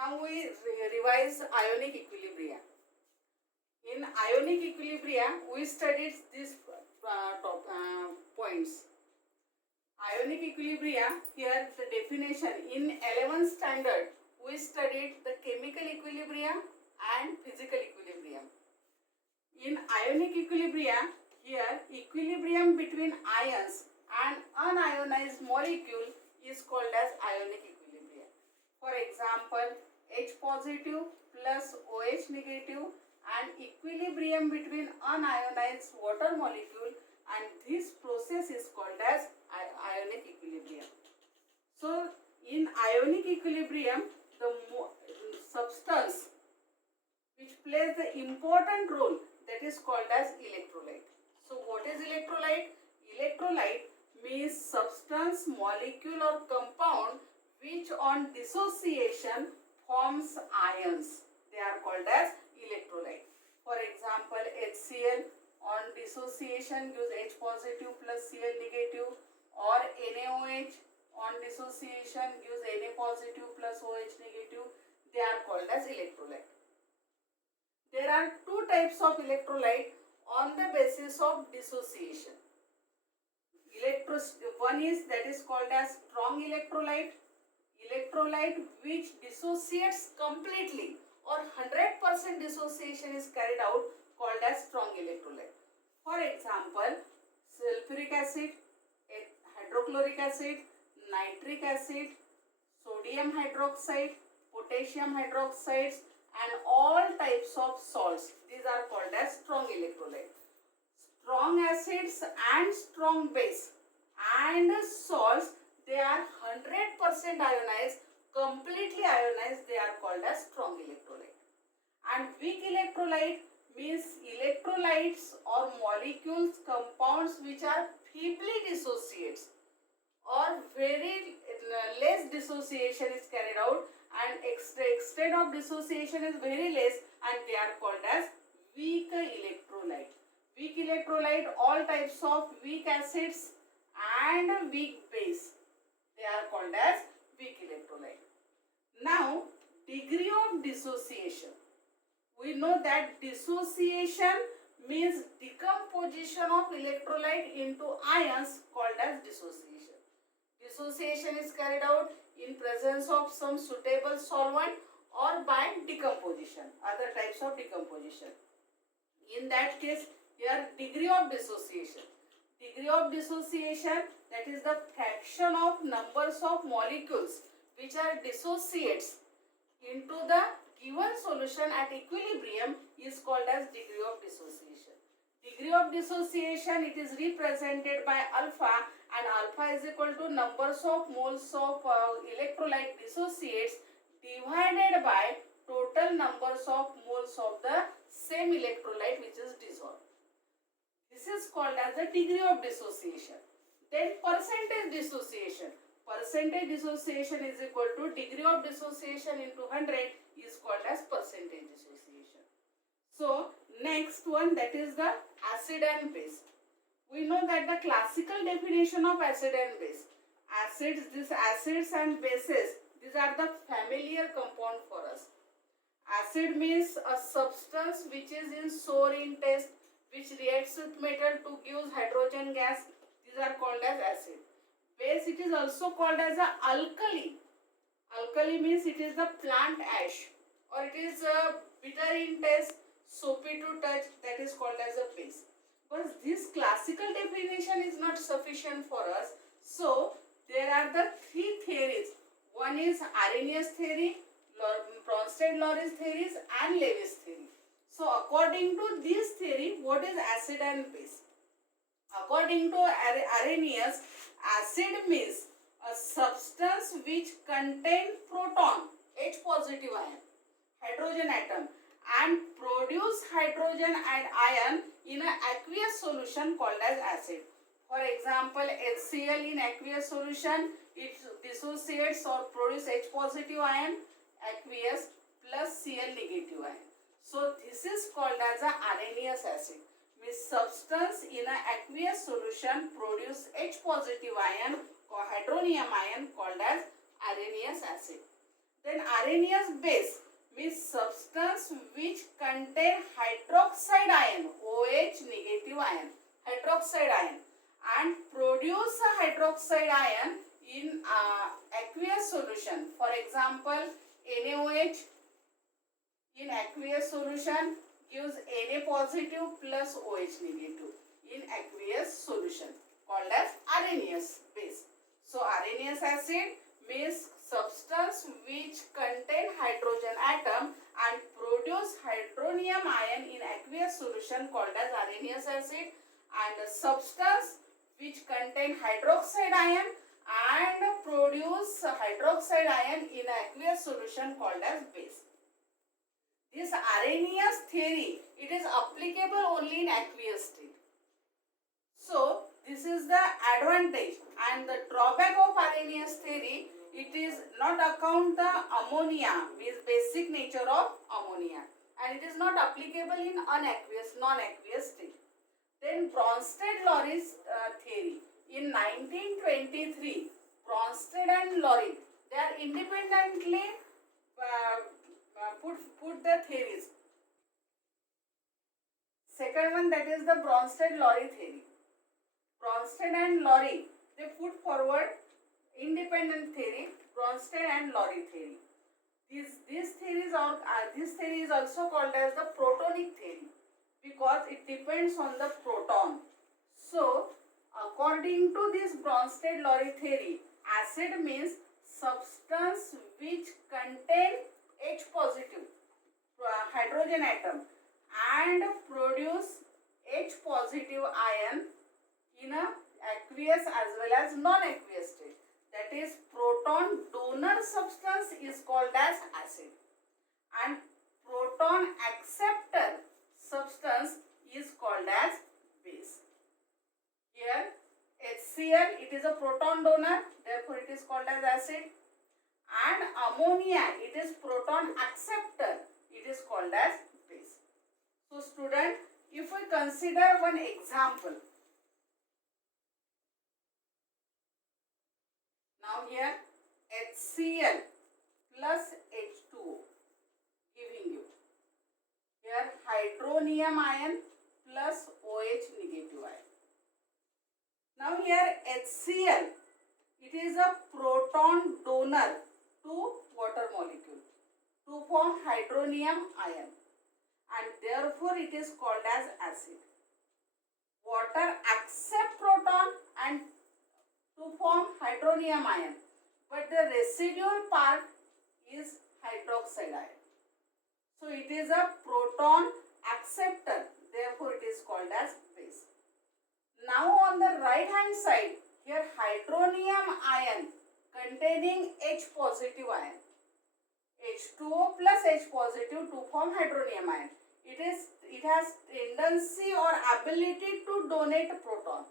Now we revise ionic equilibria. In ionic equilibria, we studied these points. Ionic equilibria, here the definition. In 11th standard, we studied the chemical equilibrium and physical equilibrium. In ionic equilibria, here equilibrium between ions and unionized molecule is called as ionic equilibria. For example, H positive plus OH negative and equilibrium between unionized water molecule, and this process is called as ionic equilibrium. So in ionic equilibrium, the substance which plays the important role, that is called as electrolyte. So what is electrolyte? Electrolyte means substance, molecule or compound which on dissociation forms ions. They are called as electrolyte. For example, HCl on dissociation gives H positive plus Cl negative, or NaOH on dissociation gives Na positive plus OH negative. They are called as electrolyte. There are two types of electrolyte on the basis of dissociation. One is that is called as strong electrolyte. Electrolyte which dissociates completely or 100% dissociation is carried out, called as strong electrolyte. For example, sulfuric acid, hydrochloric acid, nitric acid, sodium hydroxide, potassium hydroxides and all types of salts. These are called as strong electrolyte. Strong acids and strong base and salts, they are 100% ionized, completely ionized, they are called as strong electrolyte. And weak electrolyte means electrolytes or molecules, compounds which are feebly dissociates or very less dissociation is carried out, and extent of dissociation is very less, and they are called as weak electrolyte. Weak electrolyte, all types of weak acids and weak base, they are called as weak electrolyte. Now, degree of dissociation. We know that dissociation means decomposition of electrolyte into ions, called as dissociation. Dissociation is carried out in presence of some suitable solvent or by decomposition, other types of decomposition. In that case, here degree of dissociation. Degree of dissociation, that is the fraction of numbers of molecules which are dissociates into the given solution at equilibrium, is called as degree of dissociation. Degree of dissociation, it is represented by alpha, and alpha is equal to numbers of moles of electrolyte dissociates divided by total numbers of moles of the same electrolyte which is dissolved. This is called as the degree of dissociation. Then percentage dissociation. Percentage dissociation is equal to degree of dissociation into 100 is called as percentage dissociation. So next one, that is the acid and base. We know that the classical definition of acid and base. These acids and bases, these are the familiar compound for us. Acid means a substance which is in sour in taste, which reacts with metal to give hydrogen gas. These are called as acid. Base, it is also called as a alkali. Alkali means it is the plant ash, or it is bitter in taste, soapy to touch, that is called as a base. But this classical definition is not sufficient for us. So there are the three theories. One is Arrhenius theory, Bronsted-Lawrence theories and Lewis theory. So according to this theory, what is acid and base? According to Arrhenius, acid means a substance which contains proton, H positive ion, hydrogen atom, and produce hydrogen and ion in an aqueous solution called as acid. For example, HCl in aqueous solution, it dissociates or produce H positive ion, aqueous, plus Cl negative ion. So this is called as a Arrhenius acid. Means substance in an aqueous solution produce H positive ion or hydronium ion called as Arrhenius acid. Then Arrhenius base means substance which contain hydroxide ion, OH negative ion, hydroxide ion, and produce a hydroxide ion in aqueous solution. For example, NaOH in aqueous solution gives Na positive plus OH negative in aqueous solution, called as Arrhenius base. So Arrhenius acid means substance which contain hydrogen atom and produce hydronium ion in aqueous solution, called as Arrhenius acid, and substance which contain hydroxide ion and produce hydroxide ion in aqueous solution, called as base. This Arrhenius theory, it is applicable only in aqueous state. So this is the advantage, and the drawback of Arrhenius theory, it is not account the ammonia, means basic nature of ammonia, and it is not applicable in unaqueous, non-aqueous state. Then Bronsted-Lowry's theory. In 1923, Bronsted and Lowry, they are independently put the theories. Second one, that is the Bronsted-Lowry theory. Bronsted and Lowry, they put forward independent theory, Bronsted and Lowry theory. This theory is also called as the protonic theory because it depends on the proton. So according to this Bronsted-Lowry theory, acid means substance which contain H positive hydrogen atom and produce H positive ion in a aqueous as well as non-aqueous state. That is, proton donor substance is called as acid, and proton acceptor substance is called as base. Here HCl, it is a proton donor, therefore it is called as acid, and ammonia, it is proton acceptor, it is called as base. So student, if we consider one example, now here HCl plus H2O giving you here hydronium ion plus OH negative ion. Now here HCl, it is a proton donor to water molecule to form hydronium ion, and therefore it is called as acid. Water accept proton and to form hydronium ion, but the residual part is hydroxide ion. So it is a proton acceptor, therefore it is called as base. Now on the right hand side, here hydronium ion containing H positive ion, H2O plus H positive to form hydronium ion. It has tendency or ability to donate proton,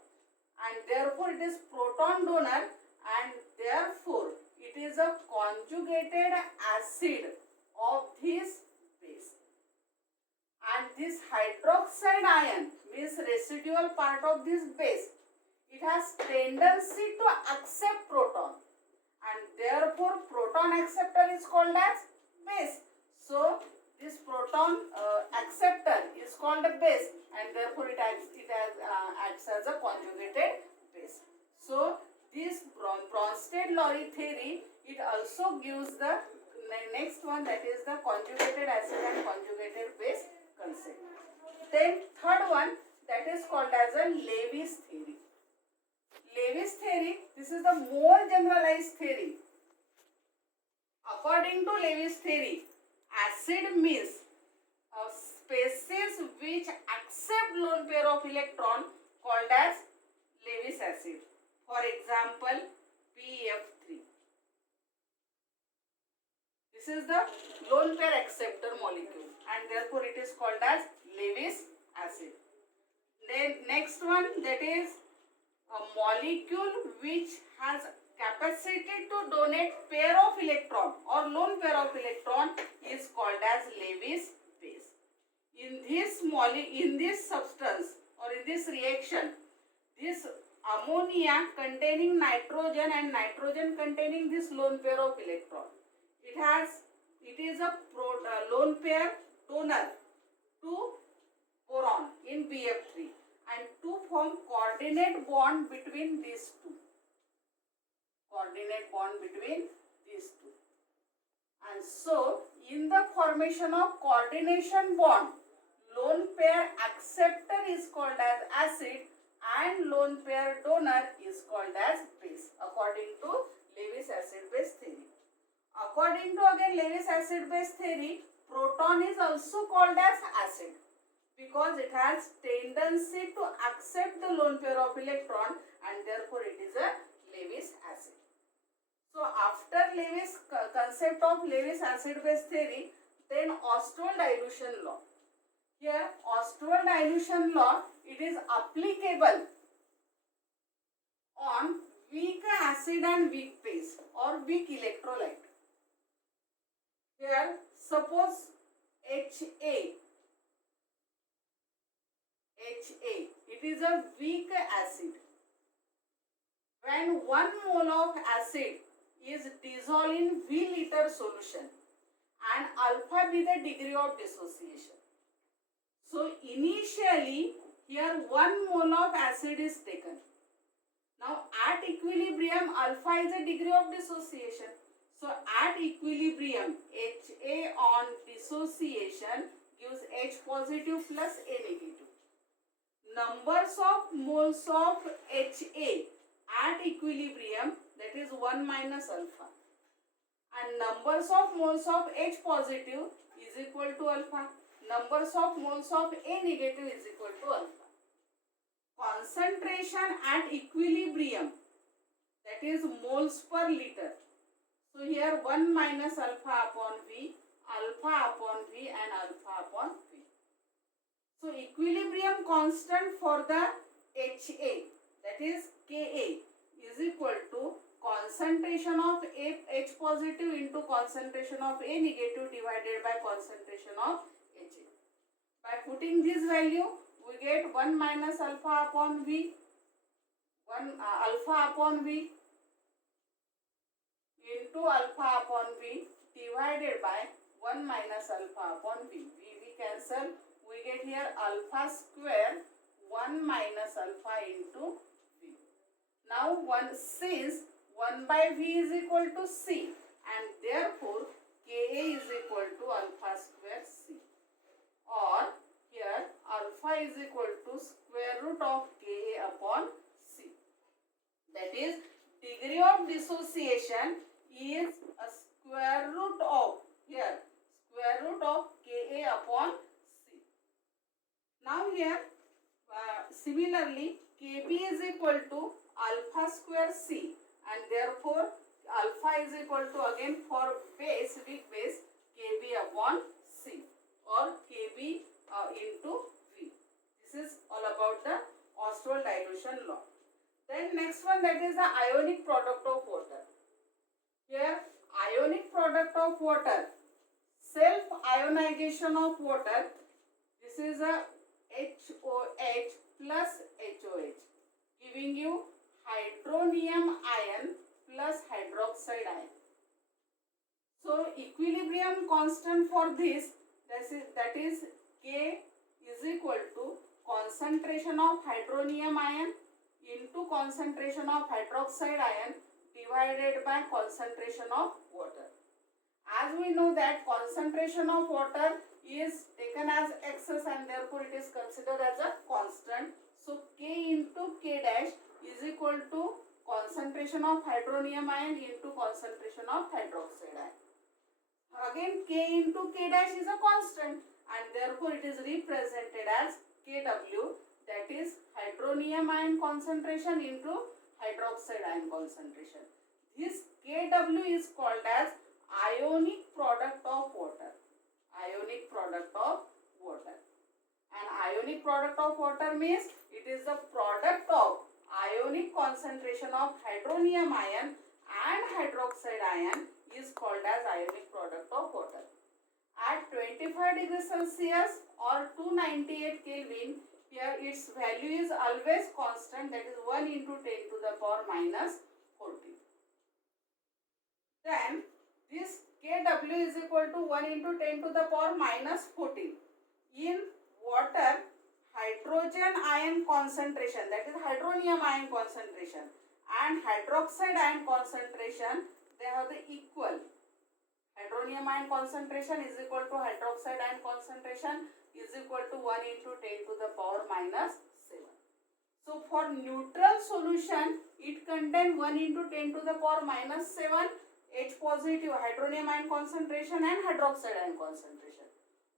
and therefore it is proton donor, and therefore it is a conjugated acid of this base. And this hydroxide ion means residual part of this base, it has tendency to accept proton, and therefore proton acceptor is called as base. So this proton acceptor is called a base, and therefore it acts as a conjugated base. So this Bronsted-Lowry theory, it also gives the next one, that is the conjugated acid and conjugated base concept. Then third one, that is called as a Lewis theory. Lewis theory, this is the more generalized theory. According to Lewis theory, acid means a species which accept lone pair of electron, called as Lewis acid. For example, PF3. This is the lone pair acceptor molecule, and therefore it is called as Lewis acid. Then next one, that is a molecule which has capacity to donate pair of electron or lone pair of electron is called as Lewis base. In this substance or in this reaction, this ammonia containing nitrogen and nitrogen containing this lone pair of electron, it is a lone pair donor to boron in BF3 and to form coordinate bond between these two. Coordinate bond between these two. And so, in the formation of coordination bond, lone pair acceptor is called as acid and lone pair donor is called as base, according to Lewis acid-base theory. According to again Lewis acid-base theory, proton is also called as acid because it has tendency to accept the lone pair of electron and therefore it is a Lewis acid. So after Lewis concept of Lewis acid-base theory, then Ostwald dilution law. Here Ostwald dilution law, it is applicable on weak acid and weak base or weak electrolyte. Here suppose HA, it is a weak acid. When 1 mole of acid is dissolved in V liter solution and alpha be the degree of dissociation. So initially here 1 mole of acid is taken. Now at equilibrium alpha is a degree of dissociation. So at equilibrium HA on dissociation gives H positive plus A negative. Numbers of moles of HA at equilibrium, that is 1 minus alpha, and numbers of moles of H positive is equal to alpha. Numbers of moles of A negative is equal to alpha. Concentration at equilibrium, that is moles per liter. So here 1 minus alpha upon V, alpha upon V and alpha upon V. So equilibrium constant for the HA, that is Ka, is equal to concentration of H positive into concentration of A negative divided by concentration of HA. By putting this value, we get 1 minus alpha upon V, alpha upon V into alpha upon V divided by 1 minus alpha upon V. V cancel, we get here alpha square 1 minus alpha into V. Now since 1 by V is equal to C and therefore Ka is equal to alpha square C, or here alpha is equal to square root of Ka upon C. That is, degree of dissociation is a square root of, here square root of Ka upon C. Now here similarly Kb is equal to alpha square C and therefore alpha is equal to again for base, weak base, Kb upon C or Kb into V. This is all about the Ostwald dilution law. Then next one, that is the ionic product of water. Here ionic product of water, self ionization of water, this is a HOH plus HOH giving you hydronium ion plus hydroxide ion. So equilibrium constant for this, that is K is equal to concentration of hydronium ion into concentration of hydroxide ion divided by concentration of water. As we know that concentration of water is taken as excess and therefore it is considered as a constant. So K into K dash is equal to concentration of hydronium ion into concentration of hydroxide ion. Again K into K dash is a constant and therefore it is represented as Kw, that is hydronium ion concentration into hydroxide ion concentration. This Kw is called as ionic product of water. Ionic product of water. And ionic product of water means it is the product of ionic concentration of hydronium ion and hydroxide ion is called as ionic product of water. At 25 degrees Celsius or 298 Kelvin, here its value is always constant, that is 1 into 10 to the power minus 14. Then this K Kw is equal to 1 into 10 to the power minus 14. In water, hydrogen ion concentration, that is hydronium ion concentration, and hydroxide ion concentration, they have the equal. Hydronium ion concentration is equal to hydroxide ion concentration is equal to 1 into 10 to the power minus 7. So for neutral solution, it contains 1 into 10 to the power minus 7 H positive hydronium ion concentration and hydroxide ion concentration.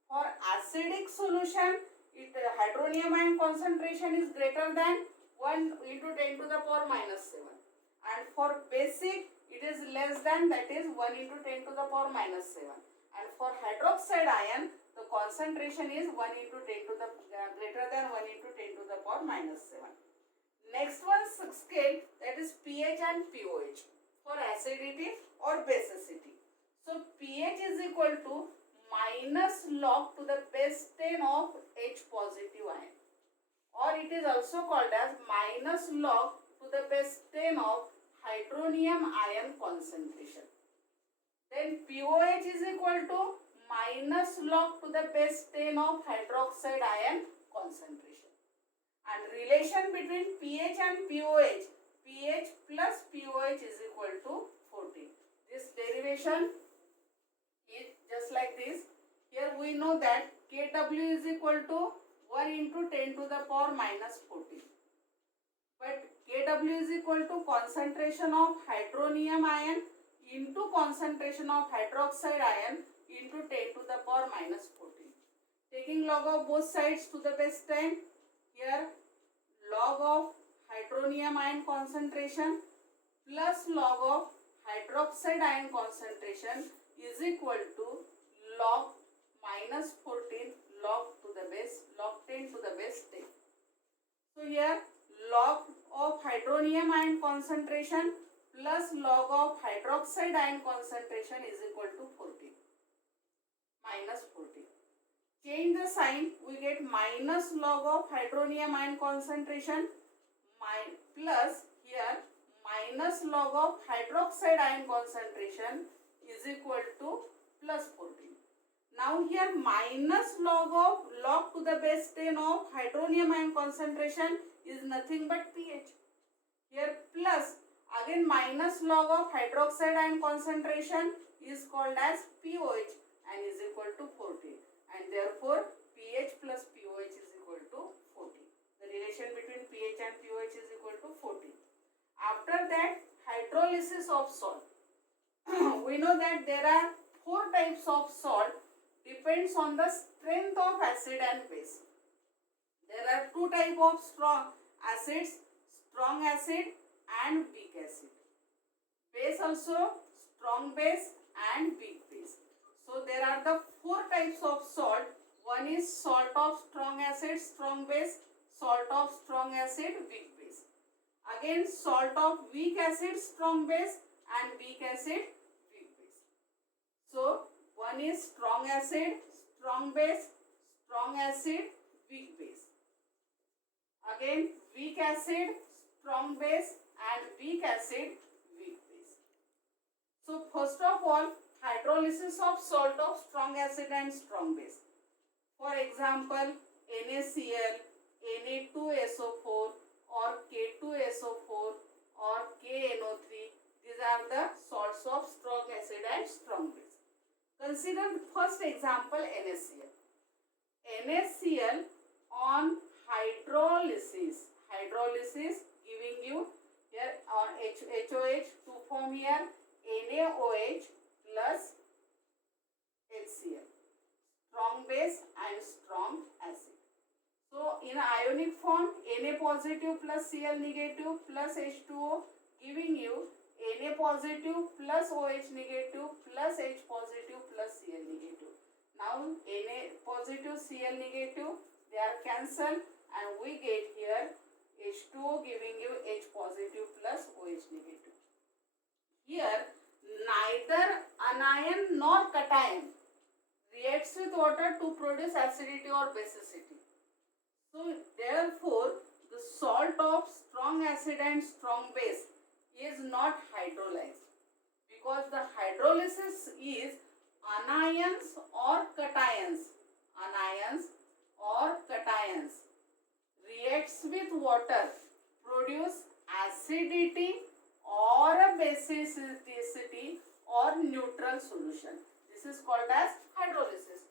For acidic solution, hydronium ion concentration is greater than 1 into 10 to the power minus 7. And for basic, it is less than, that is 1 into 10 to the power minus 7. And for hydroxide ion, the concentration is 1 into 10 to the greater than 1 into 10 to the power minus 7. Next one scale, that is pH and pOH for acidity or basicity. So pH is equal to minus log to the base 10 of H positive ion, or it is also called as minus log to the base 10 of hydronium ion concentration. Then pOH is equal to minus log to the base 10 of hydroxide ion concentration. And relation between pH and pOH, pH plus pOH is equal to 14. This derivation is just like this. Here we know that Kw is equal to 1 into 10 to the power minus 14. But Kw is equal to concentration of hydronium ion into concentration of hydroxide ion into 10 to the power minus 14. Taking log of both sides to the base 10, here log of hydronium ion concentration plus log of hydroxide ion concentration is equal to log minus 14 log to the base log 10 to the base 10. So here log of hydronium ion concentration plus log of hydroxide ion concentration is equal to 14 minus 14. Change the sign, we get minus log of hydronium ion concentration plus here minus log of hydroxide ion concentration is equal to plus 14. Now here minus log to the base 10 of hydronium ion concentration is nothing but pH. Here plus again minus log of hydroxide ion concentration is called as pOH and is equal to 14. And therefore pH plus pOH is equal to 14. The relation between pH and pOH is equal to 14. After that, hydrolysis of salt. We know that there are 4 types of salt, depends on the strength of acid and base. There are 2 types of strong acids, strong acid and weak acid. Base also, strong base and weak base. So there are the 4 types of salt. One is salt of strong acid, strong base, salt of strong acid, weak base. Again salt of weak acid, strong base and weak acid, weak base. So one is strong acid, strong base, strong acid, weak base. Again weak acid, strong base and weak acid, weak base. So first of all, hydrolysis of salt of strong acid and strong base. For example, NaCl, Na2SO4 or K2SO4 or KNO3. These are the salts of strong acid and strong base. Consider the first example, NaCl. NaCl on hydrolysis giving you here on HOH to form here NaOH plus HCl, strong base and strong acid. So in ionic form, Na positive plus Cl negative plus H2O giving you Na positive plus OH negative plus H positive plus Cl negative. Now Na positive Cl negative, they are cancelled and we get here H2O giving you H positive plus OH negative. Here neither anion nor cation reacts with water to produce acidity or basicity. So therefore the salt of strong acid and strong base is not hydrolyzed, because the hydrolysis is anions or cations. Anions or cations reacts with water, produce acidity or a basicity or neutral solution. This is called as hydrolysis.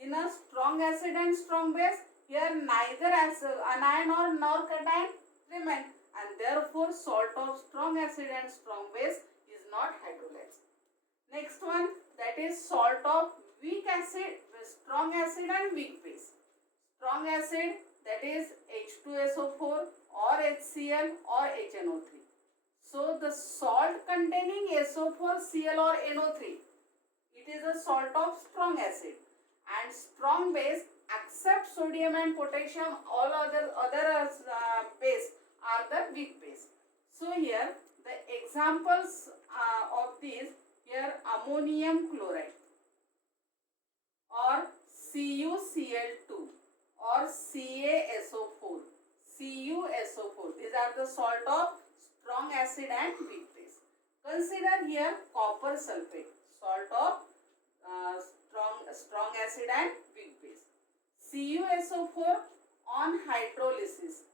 In a strong acid and strong base, here neither as anion or nor cation remain, and therefore salt of strong acid and strong base is not hydrolyzed. Next one, that is salt of weak acid, strong acid and weak base. Strong acid, that is H2SO4 or HCl or HNO3. So the salt containing SO4Cl or NO3, it is a salt of strong acid, and strong base except sodium and potassium, all other base are the weak base. So here the examples of these, here ammonium chloride or CuCl2 or CaSO4, CuSO4, these are the salt of strong acid and weak base. Consider here copper sulfate, salt of strong acid and weak base. CuSO4 on hydrolysis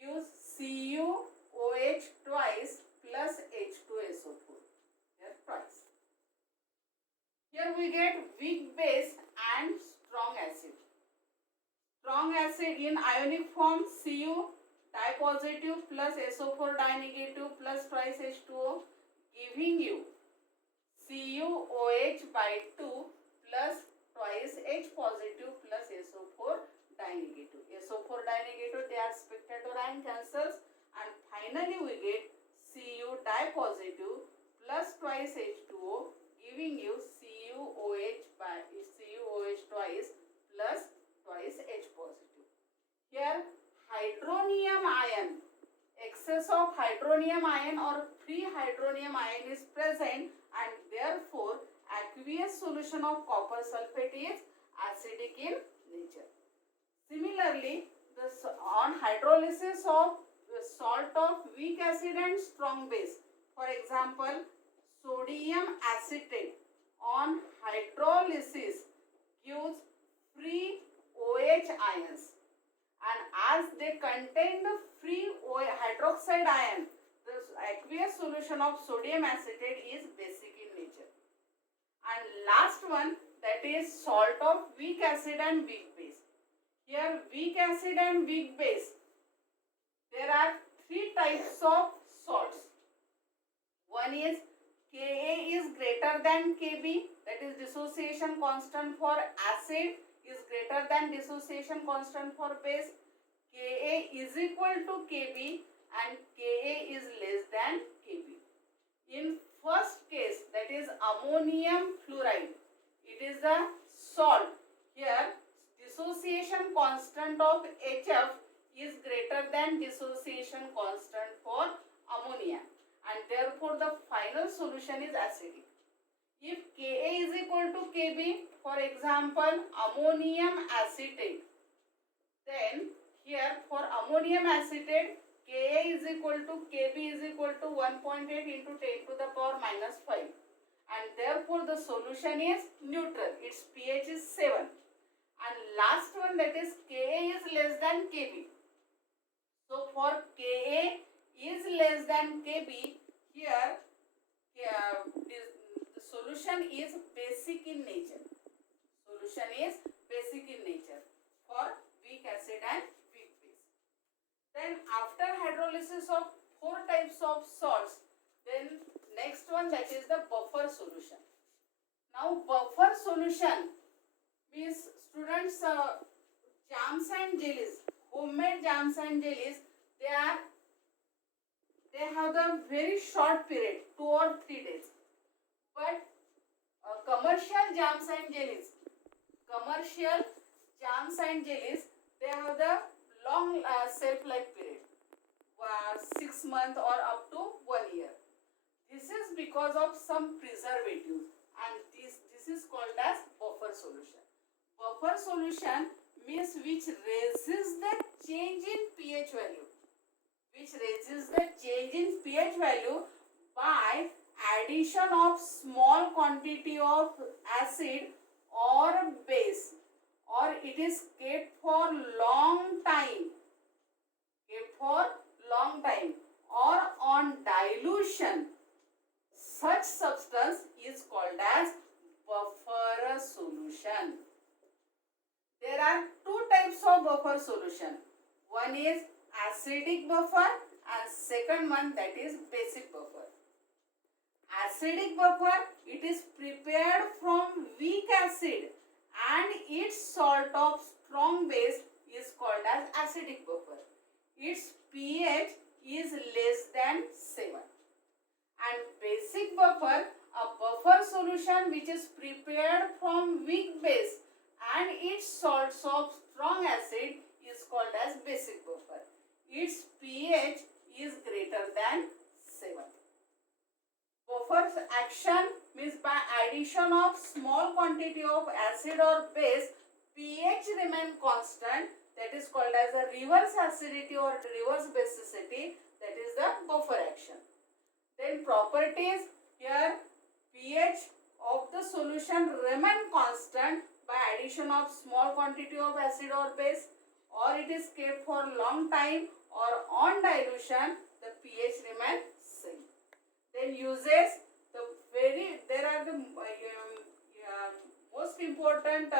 gives CuOH twice plus H2SO4, here twice. Here we get weak base and strong acid. Strong acid in ionic form Cu dipositive plus SO4 dinegative plus twice H2O, giving you CuOH by 2 plus twice H positive plus SO4 dinegative. SO4 dinegative, they are spectator ion cancels, and finally we get Cu dipositive plus twice H2O, giving you CuOH by CuOH twice plus twice H positive. Here hydronium ion, excess of hydronium ion or free hydronium ion is present, and therefore aqueous solution of copper sulfate is acidic in nature. Similarly, on hydrolysis of salt of weak acid and strong base, for example sodium acetate on hydrolysis gives free OH ions, and as they contain the free hydroxide ion, the aqueous solution of sodium acetate is basic in nature. And last one, that is salt of weak acid and weak base. Here weak acid and weak base, there are three types of salts. One is Ka is greater than Kb, that is dissociation constant for acid is greater than dissociation constant for base. Ka is equal to Kb and Ka is less than Kb. In first case, that is ammonium fluoride, it is a salt. Here dissociation constant of HF is greater than dissociation constant for ammonia, and therefore the final solution is acidic. If Ka is equal to Kb, for example ammonium acetate, then here for ammonium acetate Ka is equal to Kb is equal to 1.8 into 10 to the power minus 5, and therefore the solution is neutral, its pH is 7. And last one, that is Ka is less than Kb. So for Ka is less than Kb, here the solution is basic in nature. Solution is basic in nature for weak acid and weak base. Then after hydrolysis of 4 types of salts, then next one, that is the buffer solution. Now buffer solution means students, jams and jellies, homemade jams and jellies, they have the very short period, 2 or 3 days. But commercial jams and jellies, they have the long shelf life period, 6 months or up to 1 year. This is because of some preservatives, and this is called as buffer solution. Buffer solution means which resists the change in pH value, by addition of small quantity of acid or base, or it is kept for long time, or on dilution, such substance is called as buffer solution. There are two types of buffer solution. One is acidic buffer and second one, that is basic buffer. Acidic buffer, it is prepared from weak acid and its salt of strong base is called as acidic buffer. Its pH is less than 7. And basic buffer, a buffer solution which is prepared from weak base and its salts of strong acid is called as basic buffer. Its pH is greater than 7. Buffer's action means by addition of small quantity of acid or base, pH remain constant, that is called as a reverse acidity or reverse basicity, that is the buffer action. Then properties, here pH of the solution remain constant by addition of small quantity of acid or base, or it is kept for long time, or on dilution the pH remain same. Then uses, there are the most important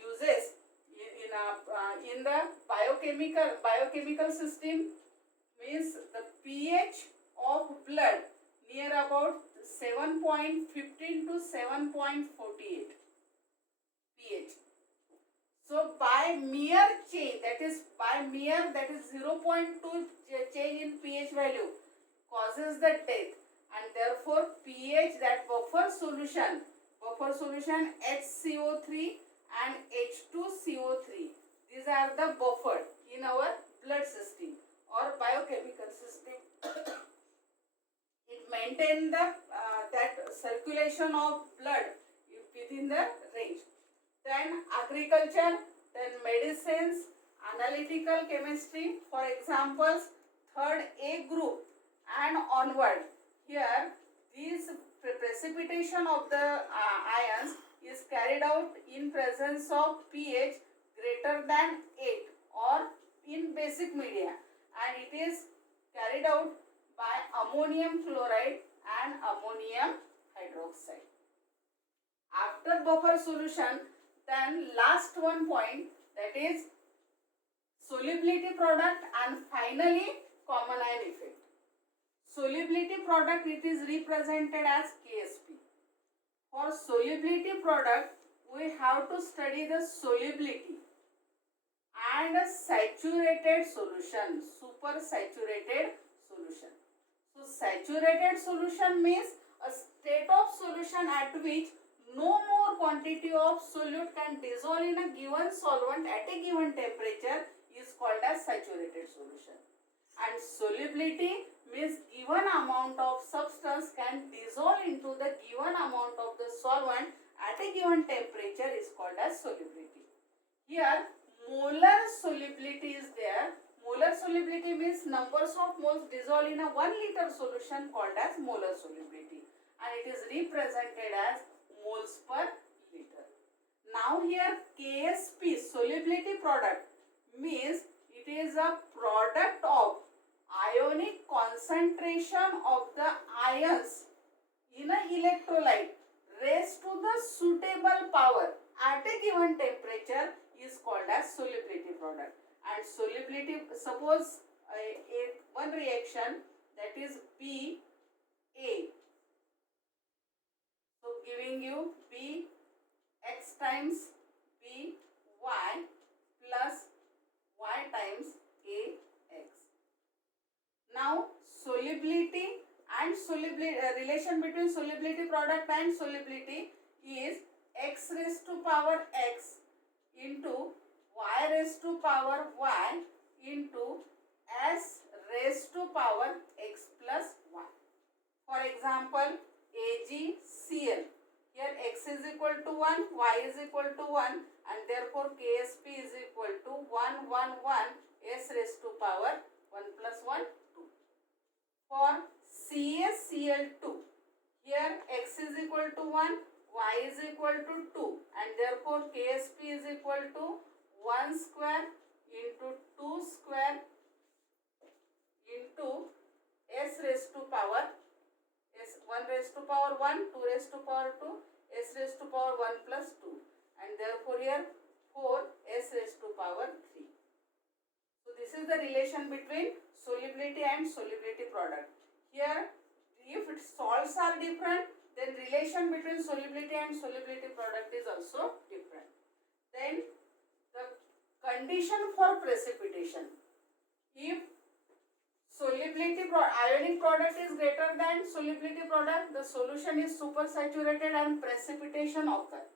uses in the biochemical system, means the pH of blood near about 7.15 to 7.48 pH. So by mere change, that is 0.2 change in pH value causes the death, and therefore pH, that buffer solution HCO3 and H2CO3, these are the buffered in our blood system or biochemical system. It maintains the that circulation of blood within the range. Then agriculture, then medicines, analytical chemistry, for examples, third A group and onward. Here, these precipitation of the ions is carried out in presence of pH greater than 8 or in basic media, and it is carried out by ammonium chloride and ammonium hydroxide. After buffer solution, then last one point, that is solubility product and finally common ion effect. Solubility product, it is represented as KSP. For solubility product, we have to study the solubility and a saturated solution, supersaturated solution. So saturated solution means a state of solution at which no more quantity of solute can dissolve in a given solvent at a given temperature is called as saturated solution. And solubility means given amount of substance can dissolve into the given amount of the solvent at a given temperature is called as solubility. Here molar solubility is there. Molar solubility means numbers of moles dissolved in a 1 liter solution called as molar solubility, and it is represented as moles per liter. Now here KSP, solubility product, means it is a product of ionic concentration of the ions in an electrolyte raised to the suitable power at a given temperature is called as solubility product. And solubility, suppose one reaction, that is PA, so giving you P x times P y plus y times A x. Now solubility and relation between solubility product and solubility is x raised to power x into y raised to power y into s raised to power x plus y. For example, AgCl. Here x is equal to 1, y is equal to 1, and therefore KSP is equal to 1, 1, 1, s raised to power 1 plus 1, 2. For CaCl2, Here x is equal to 1, y is equal to 2, and therefore Ksp is equal to 1 square into 2 square into s raised to power s 1 raised to power 1, 2 raised to power 2, s raised to power 1 plus 2, and therefore here 4 s raised to power 3. So this is the relation between solubility and solubility product. Here, if its salts are different, then relation between solubility and solubility product is also different. Then the condition for precipitation. If ionic product is greater than solubility product, the solution is supersaturated and precipitation occurs.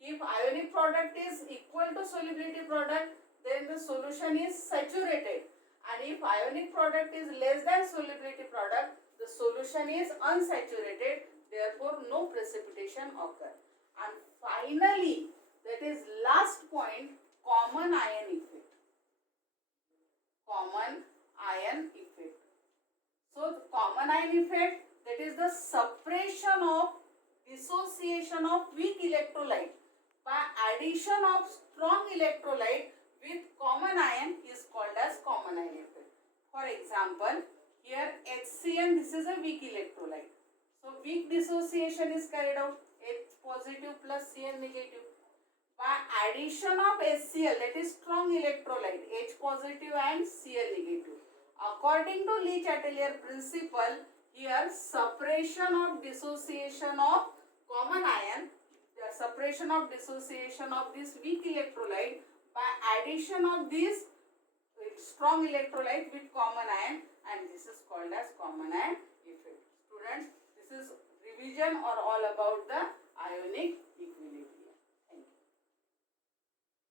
If ionic product is equal to solubility product, then the solution is saturated, and if ionic product is less than solubility product, the solution is unsaturated, therefore no precipitation occurs. And finally, that is last point, common ion effect. Common ion effect. So the common ion effect, that is the suppression of dissociation of weak electrolyte by addition of strong electrolyte with common ion is called as common ion effect. For example, here HCN, this is a weak electrolyte. So weak dissociation is carried out, H positive plus Cl negative. By addition of HCl, that is strong electrolyte, H positive and Cl negative. According to Le-Chatelier principle, here suppression of dissociation of common ion, the suppression of dissociation of this weak electrolyte by addition of this strong electrolyte with common ion, and this is called as common ion effect. Students, this is revision or all about the ionic